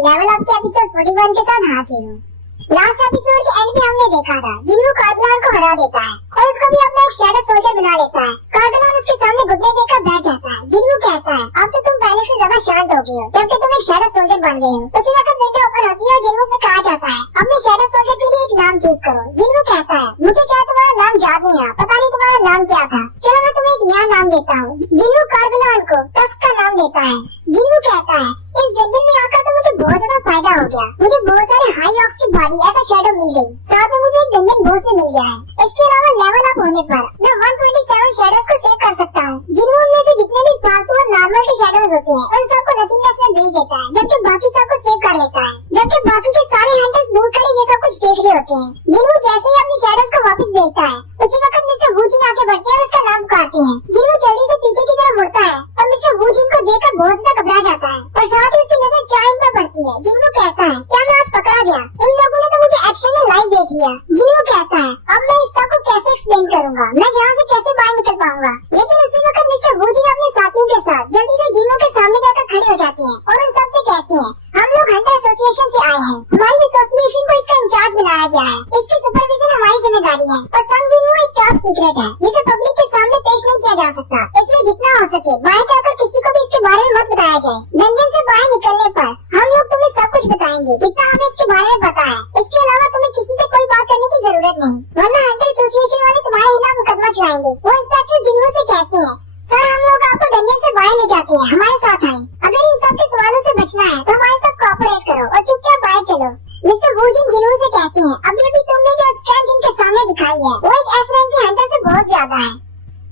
Level up के episode 41 के साथ हाजिर हूँ। लास्ट एपिसोड के एंड में हमने देखा था जिन्हों कार्बलान को हरा देता है और उसको भी अपना एक शैडो सोल्जर बना लेता है। कार्बलान उसके सामने घुटने देकर बैठ जाता है। जिन्हों कहता है अब तो तुम पहले से ज्यादा शांत हो गए हो जबकि तुम एक शैडो सोल्जर बन गए हो। उसी वक्त विंडो ओपन होती है और जिन्हों से कहा जाता है अपने शैडो सोल्जर के लिए एक नाम चूज करो। जिन्हों कहता है मुझे शायद तुम्हारा नाम याद नहीं रहा, पता नहीं तुम्हारा नाम क्या था, चलो मैं तुम्हें एक नया नाम देता हूँ। जिन्हों कार्बलान को टस्क का नाम देता है। जिन्हों कहता है इस डंजन में आकर तो मुझे बहुत ज्यादा फायदा हो गया, मुझे बहुत सारे हाई ऑक्स की बॉडी ऐसा शैडो मिल गई, साथ में मुझे एक डंजन बॉस भी मिल गया है। इसके अलावा लेवल अप होने पर मैं 127 शैडोज को सेव कर सकता हूँ। जिन्हों में से जितने भी फालतू और नॉर्मल के शैडोज होते हैं उन सबको नथिंगनेस में भेज देता है जबकि बाकी सबको सेव कर लेता है। जबकि बाकी के सारे हंटर्स दूर खड़े ये सब कुछ देख रहे होते हैं। जिन्हों जैसे ही अपनी शैडोज को वापस भेजता है उसी वक्त मिस्टर वूजिन आगे बढ़ते हैं और उसका नाम पुकारते हैं। जिन्हों जल्दी से पीछे की तरफ मुड़ता है और मिस्टर वूजिन को देखकर बहुत ज्यादा घबरा जाता है और साथ ही उसकी नजर चाइन पर पड़ती है। जिन्हों कहता है क्या मैं आज पकड़ा गया, इन लोगों ने तो मुझे एक्शन में लाइव देख लिया। जिन्हों कहता है अब मैं इस सब को कैसे एक्सप्लेन करूंगा, मैं यहाँ से कैसे बाहर निकल पाऊंगा। लेकिन उसी वक्त मिस्टर वूजिन अपने साथियों के साथ जल्दी से जिन्हों के सामने जाकर खड़े हो जाते हैं और उन सबसे कहते हैं हम लोग हंटर एसोसिएशन से आए हैं, हमारी एसोसिएशन को इसका इंचार्ज बनाया गया है, इसकी सुपरविजन हमारी जिम्मेदारी है और समझिन्हों एक टॉप सीक्रेट है जिसे पब्लिक के सामने पेश नहीं किया जा सकता, इसलिए जितना हो सके बाहर जाकर किसी को भी इसके बारे में मत बताया जाए। डंजन से बाहर निकलने पर हम लोग तुम्हें सब कुछ बताएंगे जितना हमें इसके बारे में पता है। इसके अलावा तुम्हें किसी से कोई बात करने की जरूरत नहीं, वरना हंटर एसोसिएशन वाले तुम्हारे खिलाफ मुकदमा चलाएंगे। वो इंस्पेक्टर जिन्हों से कहते हैं सर हम लोग आपको डंजन से बाहर ले जाते हैं, हमारे साथ आए, अगर इन सब के सवालों से बचना है तो हमारे साथ कोऑपरेट करो और चुपचाप बाहर चलो। मिस्टर वूजिन जिन्हों से कहते हैं अभी तुमने जो स्ट्रेंथ इनके सामने दिखाई है वो एक एस रैंक के हंटर से बहुत ज्यादा है,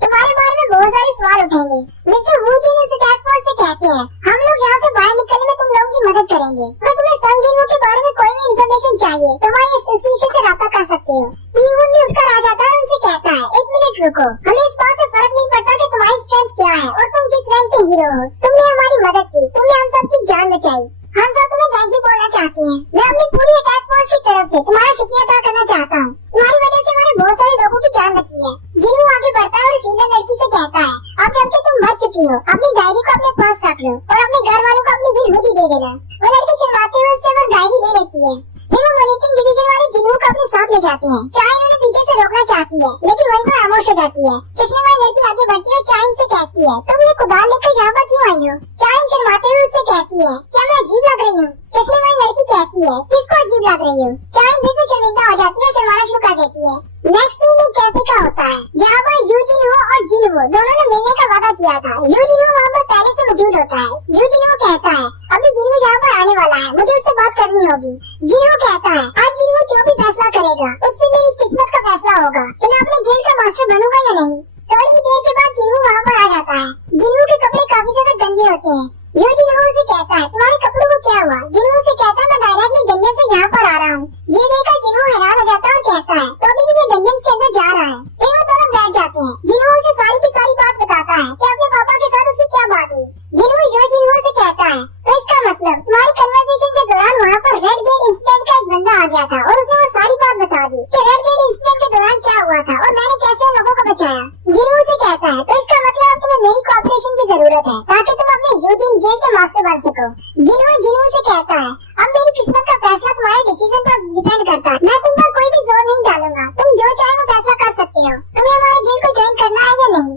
तुम्हारे बारे में बहुत सारे सवाल उठेंगे। मिस्टर वूजिन उस अटैक फोर्स से कहते हैं हम लोग यहाँ से बाहर निकलने में तुम लोगों की मदद करेंगे, अगर तुम्हें सन जिन्हों के बारे में कोई भी इन्फॉर्मेशन चाहिए तो हमारे एसोसिएशन से राब्ता कर सकते हो। कीवुन भी उठकर आ जाता है और उनसे कहता है एक मिनट रुको, हमें इस बात से फर्क नहीं पड़ता कि तुम्हारी स्ट्रेंथ क्या है और तुम किस रैंक के हीरो हो, तुमने हमारी मदद की, तुमने हम सबकी जान बचाई, हम सब तुम्हें थैंक यू बोलना चाहते हैं। मैं अपनी पूरी अटैक फोर्स की तरफ से तुम्हारा शुक्रिया अदा करना चाहता हूँ, तुम्हारी वजह से हमारे बहुत सारे लोगों की जान बची है। जिन्हों आगे बढ़ता है और सीनियर लड़की से कहता है अब जबकि तुम बच चुकी हो अपनी डायरी को अपने पास रख लो और अपने घर वालों को अपनी विल दे देना। वो लड़की शर्माते हुए उससे वो डायरी ले लेती है। फिर वो मॉनिटरिंग डिवीजन वाले जिन्हों को अपने साथ ले जाते हैं। चाइन उन्हें पीछे से रोकना चाहती है लेकिन वहीं पर खामोश हो जाती है। चश्मे वाली लड़की आगे बढ़ती है और चाइन से कहती है तुम ये कुदाल लेकर यहाँ पर क्यों आई हो। चाइन शर्माते हुए उससे कहती है क्या मैं अजीब लग रही हूँ। चश्मे वाली लड़की कहती है किसको अजीब लग रही हूँ। चाइन फिर से शर्मिंदा हो जाती है और शर्माना शुरू कर देती है। नेक्स्ट सीन एक कैफे का होता है जहाँ पर यूजिनहो और जिन्हो दोनों ने मिलने का वादा किया था। यूजिनहो वहाँ पर पहले से मौजूद होता है। यूजिनहो कहता है अभी जिन्हो यहाँ पर आने वाला है, मुझे उससे बात करनी होगी। जिन्हो कहता है आज जिन्हो जो भी फैसला करेगा उससे मेरी किस्मत का फैसला होगा कि मैं अपने गिल्ड का मास्टर बनूंगा या नहीं। थोड़ी ही देर के बाद जिन्हो वहाँ पर आ जाता है। जिन्हो के कपड़े काफी ज्यादा गंदे होते हैं। यूजिनहो से कहता है तुम्हारे कपड़ों को क्या हुआ। जिन्हो से कहता है मैं डायरेक्टली डंजन से यहाँ पर आ रहा हूँ। ये देखकर जिन्हो हैरान हो जाता है और कहता है तो अभी भी ये डंजन के अंदर जा रहा है। फिर वो दोनों बैठ जाते हैं। जिन्हो उसे सारी की सारी बात बताता है कि अपने पापा के साथ उसकी क्या बात हुई। जिन्हो यूजिनहो से कहता है तो इसका मतलब तुम्हारी कन्वर्सेशन के दौरान वहाँ पर रेड गेट इंसिडेंट का एक बंदा आ गया था और उसने वो सारी बात बता दी कि रेड गेट इंसिडेंट के दौरान क्या हुआ था और मैंने कैसे लोगों को बचाया। जिन्हो से कहता है तो इसका मतलब अब तुम्हें मेरी कोऑपरेशन की जरूरत है ताकि तुम अपने यूजिन गिल्ड के मास्टर बन सको। जिन्हो से कहता है अब मेरी किस्मत का फैसला तुम्हारे डिसीजन पर डिपेंड करता है, मैं तुम पर कोई भी जोर नहीं डालूंगा, तुम जो चाहे वो फैसला कर सकते हो, तुम्हें हमारे गिल्ड को ज्वाइन करना है या नहीं।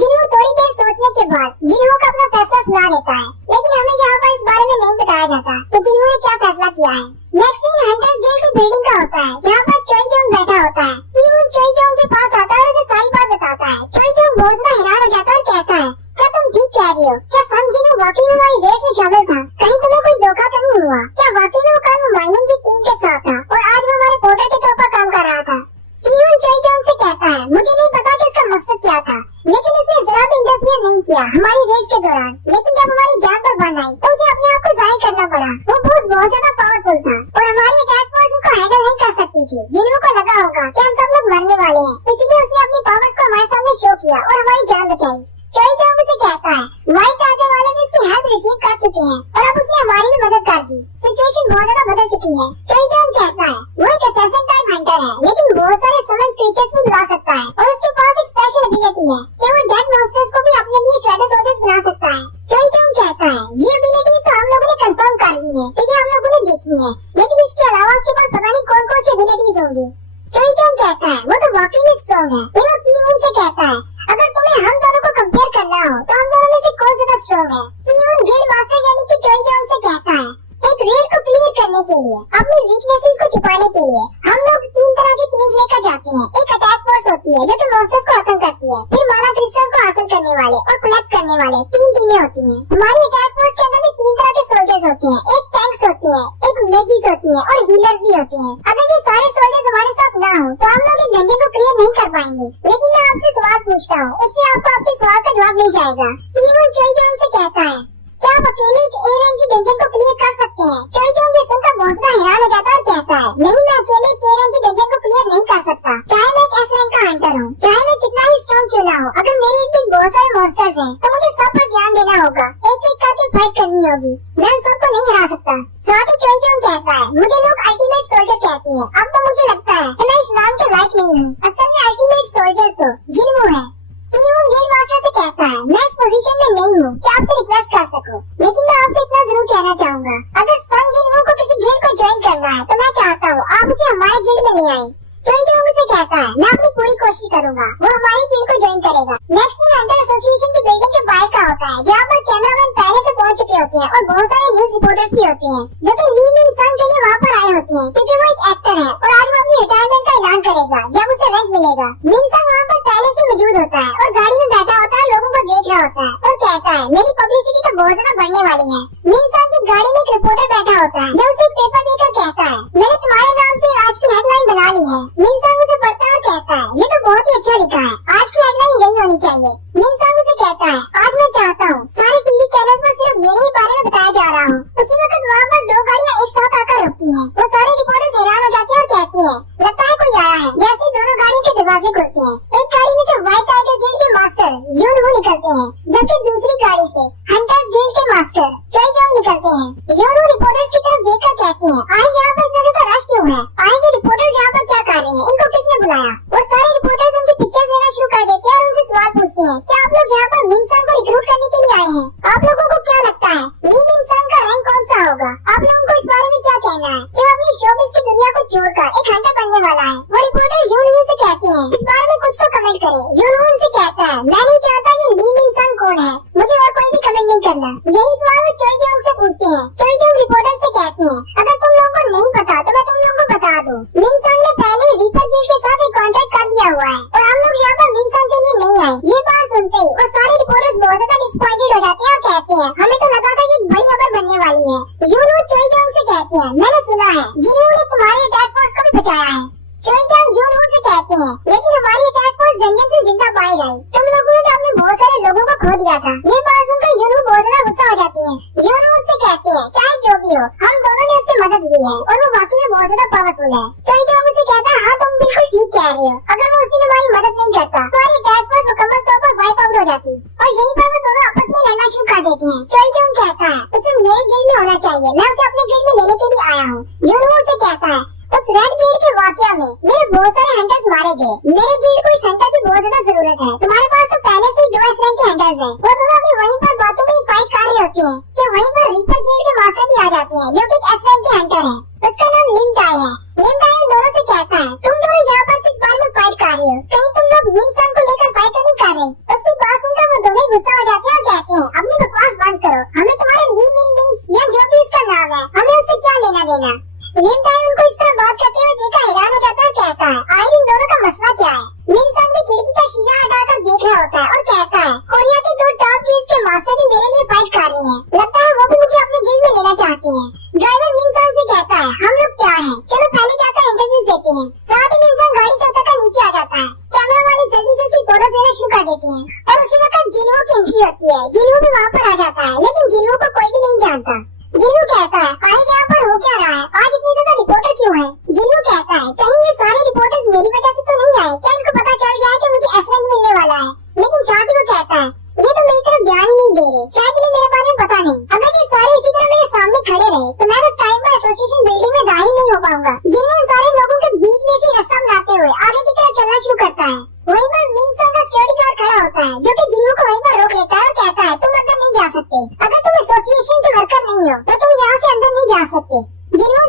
जिन्हो थोड़ी देर सोचने के बाद जिन्हो का अपना फैसला सुना देता है लेकिन हमें यहाँ पर इस बारे में नहीं बताया जाता कि जिन्हो ने क्या फैसला किया है। नेक्स्ट सीन हंटर्स गिल्ड की बिल्डिंग का होता है जहाँ पर चोईजोंग बैठा होता है। कीवुन चोईजोंग के पास आता है और उसे सारी बात बताता है। चोईजोंग बहुत ज्यादा हैरान हो जाता है और कहता है क्या तुम ठीक कह रही हो, क्या सन जिन्हो वाकई में हमारी रेस में शामिल था, कहीं तुम्हें कोई धोखा तो नहीं हुआ, क्या वाकई में वो कल माइनिंग की टीम के साथ था और आज वो हमारे पोर्टर के तौर पर काम कर रहा था। कीवुन चोईजोंग से कहता है मुझे नहीं पता कि उसका मकसद क्या था लेकिन उसने जरा भी इंटरफियर नहीं किया हमारी रेस के दौरान, लेकिन जब हमारी जान पर बन आई तो उसे अपने आप को जाहिर करना पड़ा। वो बॉस बहुत ज्यादा पावरफुल था और हमारी अटैक फोर्स उसको हैंडल नहीं कर सकती थी। जिन्हों को लगा होगा कि हम सब लोग मरने वाले हैं, इसीलिए उसने अपनी पावर्स को हमारे सामने शो किया और हमारी जान बचाई। चोईजोंग उसे कहता है व्हाइट टाइगर वाले भी उसकी हेल्प रिसीव कर चुके हैं और अब उसने हमारी भी मदद कर दी, सिचुएशन बहुत ज्यादा बदल चुकी है। चोईजोंग कहता है वो एक असैसिन टाइप हंटर है लेकिन बहुत सारे समन्स क्रीचर्स भी बुला सकता है और उसके पास एक स्पेशल एबिलिटी है कि वो डेड मॉन्स्टर्स को भी अपने लिए शैडो सोल्जर्स बना सकता है। चोईजोंग कहता है ये एबिलिटीज तो हम लोगों ने कंफर्म कर ली है कि ये हम लोग देखी है, लेकिन इसके अलावा उसके पास पता नहीं कौन कौन सी एबिलिटीज होंगी। चोई चोंग कहता है वो तो वाकई में स्ट्रॉन्ग है। फिर वो कीयून से कहता है अगर तुम्हें हम दोनों को कंपेयर करना हो तो हम दोनों में से कौन ज्यादा स्ट्रॉन्ग है। कीयून गिल्ड मास्टर यानी कि चोई चोंग से कहता है एक रेड को क्लियर करने के लिए, अपनी वीकनेसेस को छुपाने के लिए हम लोग 3 तरह की टीम्स लेकर जाते हैं। एक अटैक फोर्स होती है जो कि मॉन्स्टर्स को खत्म करती है, फिर माना क्रिस्टल्स को हासिल करने वाले और कलेक्ट करने वाले 3 टीमें होती हैं। हमारी अटैक फोर्स के अंदर भी 3 तरह के सोल्जर्स होते हैं, एक टैंक्स होती है, एक मेजिस होती है और हीलर्स भी होते हैं। अगर ये सारे सोल्जर्स हमारे साथ ना हो तो हम लोग इस डंजन को क्लियर नहीं कर पाएंगे। लेकिन मैं आपसे सवाल पूछता हूँ, उससे आपको आपके सवाल का जवाब मिल जाएगा। कीयून चोई चोंग से कहता है क्या आप अकेले एक ए रैंक की डंजन को क्लियर कर सकते हैं। चोई चोंग ये सुनकर बहुत ज्यादा हैरान हो जाता है और कहता है नहीं, मैं अकेले एक ए रैंक की डंजन को क्लियर नहीं कर सकता, चाहे मैं एक एस रैंक का हंटर हूँ, चाहे मैं कितना ही स्ट्रॉन्ग क्यों ना हो। अगर मेरे इर्द गिर्द बहुत सारे मॉन्स्टर्स हैं तो मुझे सब पर ध्यान देना होगा, एक एक करके फाइट करनी होगी, मैं उन सबको नहीं हरा सकता। साथ ही चोई चोंग कहता है मुझे लोग अल्टीमेट सोल्जर कहते हैं, अब तो मुझे लगता है कि मैं इस नाम के लायक नहीं हूँ। असल में अल्टीमेट सोल्जर तो जिन्हों है। कीयून गिल्ड मास्टर से कहता है मैं इस पोजीशन में नहीं हूँ कि आपसे रिक्वेस्ट कर सकूं, लेकिन मैं आपसे इतना जरूर कहना चाहूंगा अगर सन जिन्हों को किसी गिल्ड को ज्वाइन करना है तो मैं चाहता हूँ आप उसे हमारे गिल्ड में ले आए। चोई चोंग से कहता है मैं अपनी पूरी कोशिश करूंगा, वो हमारी गिल्ड को ज्वाइन करेगा। नेक्स्ट सीन हंटर एसोसिएशन की बिल्डिंग के बाहर का होता है जहाँ पर कैमरामैन पहले से पहुंच चुके होते हैं और बहुत सारे न्यूज रिपोर्टर्स भी होते हैं जो कि ली मिन संग के लिए वहाँ पर आए होते हैं क्योंकि वो एक एक्टर है और आज वो अपनी रिटायरमेंट का ऐलान करेगा जब उसे रैंक मिलेगा। मिन संग वहाँ पर पहले से मौजूद होता है और गाड़ी में बैठा होता है, लोगों को देख रहा होता है और कहता है मेरी पब्लिसिटी तो बहुत ज्यादा बढ़ने वाली है। मिन संग की गाड़ी में एक रिपोर्टर बैठा होता है जो उसे एक पेपर देकर कहता है मैंने तुम्हारे नाम से आज की हेडलाइन बना ली है। मिन संग उसे पढ़ता है और कहता है ये तो बहुत ही अच्छा लिखा है, आज की हेडलाइन यही होनी चाहिए। मिन संग उसे कहता है आज मैं चाहता हूँ सारे टीवी चैनल पर सिर्फ मेरे ही बारे में बताया जा रहा हूँ। उसी वक्त वहाँ पर 2 गाड़ियाँ एक साथ आकर रुकती हैं। वो सारे रिपोर्टर्स हैरान हो जाते हैं और कहती हैं लगता है कोई आया है। जैसे ही दोनों गाड़ियों के दरवाजे खुलते हैं एक गाड़ी में से व्हाइट टाइगर गिल्ड के मास्टर यूनहू निकलते हैं जबकि दूसरी गाड़ी से हंटर्स गिल्ड के मास्टर चोई चोंग निकलते हैं। यूनहू रिपोर्टर्स की तरफ देखकर कहते हैं आज यहाँ पर इतना ज्यादा रश क्यों है, आज ये रिपोर्टर्स यहाँ पर क्या कर रहे हैं, इनको किसने बुलाया। वो सारे रिपोर्टर्स उनकी पिक्चर्स लेना शुरू कर देते हैं और उनसे सवाल पूछते हैं क्या आप लोग यहाँ पर मिन संग को रिक्रूट करने के लिए आए हैं, आप लोगों को क्या लगता है ली मिन संग का रैंक कौन सा होगा, आप लोगों को इस बारे में क्या कहना है कि वो अपनी शोबिज़ की दुनिया को छोड़कर एक हंटर बनने वाला है। वो रिपोर्टर्स यूनहू से कहते हैं इस बारे में कुछ तो कमेंट करें। यूनहू उनसे कहता है मैं नहीं चाहता कि ली मिन संग कौन है, मुझे और कोई भी कमेंट नहीं करना। यही सवाल वो चोई चोंग से पूछते हैं। चोई चोंग रिपोर्टर्स से कहते हैं अगर तुम लोगों को नहीं पता तो मैं तुम लोगों को बता दूं, मिन संग ने पहले रीपर गिल्ड के साथ एक कॉन्ट्रैक्ट कर दिया हुआ है और हम लोग यहाँ पर मिन संग के लिए नहीं आए। ये बात सुनते ही वो सारे रिपोर्टर्स बहुत ज्यादा डिसअपॉइंटेड हो जाते हैं और कहते हैं हमें तो लगा था कि एक बड़ी खबर बनने वाली है। यूनहू चोई चोंग से कहते हैं मैंने सुना है जिन्हों ने तुम्हारी अटैक फोर्स को भी बचाया है। चोई चोंग यूनहू से कहते हैं लेकिन हमारी अटैक फोर्स डंजन से जिंदा बाहर आई, तुम लोगों ने तो अपने बहुत सारे लोगों को खो दिया था। ये बात सुनकर यूनहू बहुत ज्यादा गुस्सा हो जाती है। यूनहू से कहते हैं चाहे जो भी हो हम दोनों ने उससे मदद ली है और वो वाकई में बहुत ज्यादा पावरफुल है। चोई चोंग से कहता है हाँ तुम बिल्कुल ठीक कह रहे हो, अगर वो उस दिन हमारी मदद नहीं करता हमारी अटैक फोर्स मुकम्मल तौर पर वाइप आउट हो जाती और यहीं पर वो दोनों आपस में लड़ना शुरू कर देते हैं। चोई चोंग कहता है उसे मेरे गिल्ड में होना चाहिए, मैं उसे अपने गिल्ड में लेने के लिए आया हूँ। यूनहू से कहता है उस रेड गिल्ड के वाकया में मेरे बहुत सारे हंटर्स मारे गए, मेरे गिल्ड को इस हंटर की बहुत ज्यादा जरूरत है। तुम्हारे पास तो पहले से ही 2 एस रैंक के हंटर्स हैं। वो दोनों अभी वहीं पर बातों में फाइट कर रहे होते हैं कि वहीं पर रीपर गिल्ड के मास्टर भी आ जाते हैं जो कि एक एस रैंक के हंटर है, उसका नाम लिम टाई है। लिम टाई उन दोनों से कहता है तुम दोनों यहाँ पर किस बारे में फाइट कर रहे हो, कहीं तुम लोग मिन संग को लेकर फाइट तो नहीं कर रहे। उसकी बात सुनकर वो दोनों गुस्सा हो जाते हैं और कहते हैं अपनी बकवास बंद करो, हमें तुम्हारे ली मिन विंग्स या जो भी उसका नाम है हमें उससे क्या लेना देना। लिम टाई उनको इस तरह बात करते हुए देखकर हैरान हो जाता है और कहता है आखिर इन दोनों का मसला क्या है। मिन संग भी खिड़की का शीशा हटाकर देख रहा होता है और कहता है कोरिया के 2 टॉप गिल्ड के मास्टर भी मेरे लिए फाइट कर रहे हैं, लगता है वो भी मुझे अपने गिल्ड में लेना चाहते हैं। ड्राइवर मिन संग से कहता है हम लोग तैयार हैं, चलो पहले जाकर इंटरव्यूज देते हैं। साथ ही मिन संग गाड़ी से उतरकर नीचे आ जाता है। कैमरा वाले जल्दी से उसकी फोटोज लेना शुरू कर देते हैं और उसी वक्त जिन्हों की एंट्री होती है। जिन्हों भी वहाँ पर आ जाता है लेकिन जिन्हों को कोई भी नहीं जानता। जिन्हों कहता है आज यहाँ पर हो क्या रहा है, आज इतने ज्यादा रिपोर्टर क्यों है। जिन्हों कहता है कहीं ये सारे रिपोर्टर्स मेरी वजह से तो नहीं आए, क्या इनको पता चल गया है कि मुझे एस रैंक मिलने वाला है। लेकिन साथ ही वो कहता है ये तो मेरी तरफ ध्यान ही नहीं दे रहे, शायद इन्हें मेरे बारे में पता नहीं। अगर ये सारे इसी तरह मेरे सामने खड़े रहे तो मैं तो टाइम पर एसोसिएशन बिल्डिंग में दाखिल नहीं हो पाऊंगा। जिन्हों उन सारे लोगों के बीच में से रास्ता बनाते हुए आगे की तरफ चलना शुरू करता है। वहीं पर मिन संग का सिक्योरिटी गार्ड खड़ा होता है जो कि जिन्हों को वहीं पर रोक लेता है और कहता है तुम अंदर नहीं जा सकते, अगर तुम एसोसिएशन के वर्कर नहीं हो तो तुम यहाँ से अंदर नहीं जा सकते।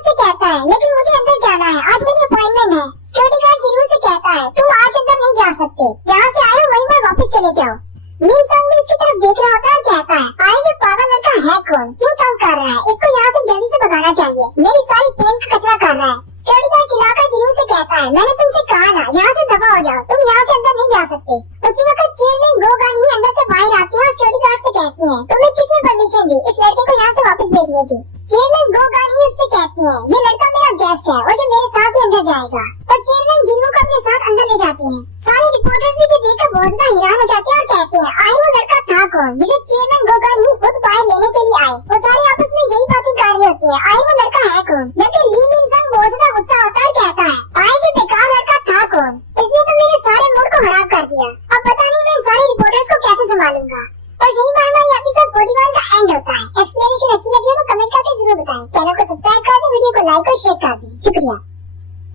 उससे कहता है लेकिन मुझे अंदर जाना है, आज मेरी अपॉइंटमेंट है। सिक्योरिटी गार्ड जिन्नू से कहता है तुम आज अंदर नहीं जा सकते, जहाँ से आए हो वहीं पर वापस चले जाओ। मिन संग भी इसकी तरफ देख रहा होता है और कहता है आए जो पागल लड़का है कौन, क्यों तंग कर रहा है, इसको यहाँ से जल्दी से भगाना चाहिए, मेरी सारी पेन का कचरा कर रहा है। सिक्योरिटी गार्ड चिल्लाकर जिन्नू से कहता है मैंने तुमसे कहा ना यहाँ से दफा हो जाओ, तुम यहाँ से अंदर नहीं जा सकते। उसी वक्त चेयरमैन गोगानी अंदर से बाहर आती है और सिक्योरिटी गार्ड से कहती है तुम्हें किसने परमिशन दी इस लड़के को यहाँ से वापस भेजने की। चेयरमैन गोगानी उससे कहती है ये लड़का मेरा गेस्ट है और जो मेरे साथ ही अंदर जाएगा। और चेयरमैन जिन्नू को अपने साथ अंदर ले जाते हैं। सारे रिपोर्टर्स भी जो देखकर बहुत ज्यादा हैरान हो जाते हैं और कहते हैं आए वो लड़का था कौन जिसे चेयरमैन गोगानी खुद बाहर लेने के लिए आए। वो सारे आपस में यही बातें कर रहे होते हैं आए वो लड़का है कौन। जबकि ली मिन संग बहुत ज्यादा गुस्सा होता है और कहता है आए जो बेकार लड़का था कौन, इसने तो मेरे सारे मूड को खराब कर दिया, अब पता नहीं मैं सारे रिपोर्टर्स को कैसे संभालूंगा। और यही पर हमारी एपिसोड 41 का एंड होता है। एक्सप्लेनेशन अच्छी लगी हो तो कमेंट करके जरूर बताएं। चैनल को सब्सक्राइब कर दें, वीडियो को लाइक और शेयर कर दें। शुक्रिया।